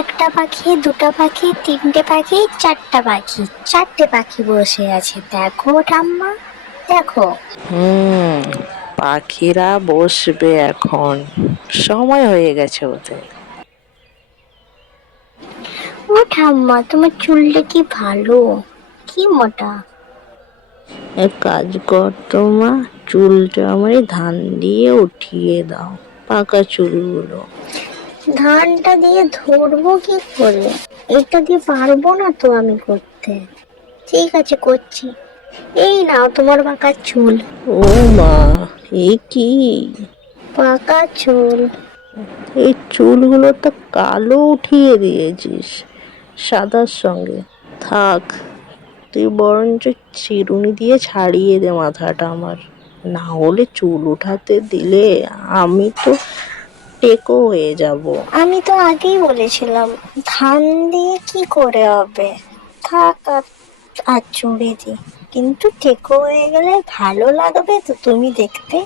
একটা পাখি, দুটো পাখি, তিনটে পাখি, চারটা পাখি, চারটে পাখি বসে আছে। দেখো ঠাম্মা, দেখো। হুম, পাখিরা বসবে এখন, সময় হয়ে গেছে ওদের। ও ঠাম্মা, তোমার চুলটা কি ভালো, কি মোটা। এক কাজ কর তো মা, চুলটা আমার এই ধান দিয়ে উঠিয়ে দাও, পাকা চুলগুলো। ধানটা দিয়ে ধরবো কি করে? এটা দিয়ে পারবো না তো আমি করতে। ঠিক আছে, করছি। এই নাও তোমার পাকা চুল। ও মা, এ কি? পাকা চুল। এই চুলগুলো তো কালো উঠিয়ে দিয়েছিস সাদার সঙ্গে। থাক, তুই বরঞ্চ চিরুনি দিয়ে ছাড়িয়ে দে মাথাটা আমার, না হলে চুল উঠাতে দিলে আমি তো টেকো হয়ে যাব। আমি তো আগেই বলেছিলাম ধান দিয়ে কি করে হবে। থাক, আর চুড়ে দি, কিন্তু টেকো হয়ে গেলে ভালো লাগবে তো তুমি দেখতে।